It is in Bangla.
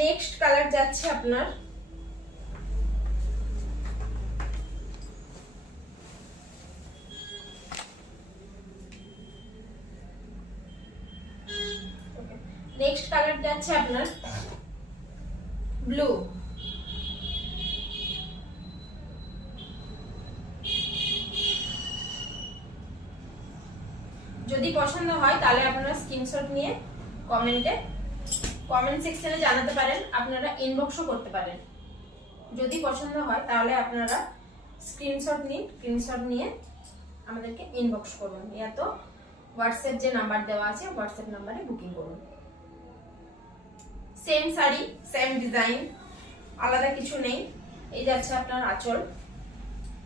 নেক্সট কালার যাচ্ছে আপনার। নেক্সট কালার যাচ্ছে আপনার। ব্লু যদি পছন্দ হয়, তাহলে আপনারা স্ক্রিনশট নিয়ে কমেন্টে কমেন্ট সেকশনে জানাতে পারেন, আপনারা ইনবক্সও করতে পারেন। যদি পছন্দ হয়, তাহলে আপনারা স্ক্রিনশট নিন স্ক্রিনশট নিয়ে আমাদেরকে ইনবক্স করুন। ইয়া তো হোয়াটসঅ্যাপ যে নাম্বার দেওয়া আছে হোয়াটসঅ্যাপ নাম্বারে বুকিং করুন। সেম শাড়ি সেম ডিজাইন আলাদা কিছু নেই। এই যাচ্ছে আপনার আঁচল।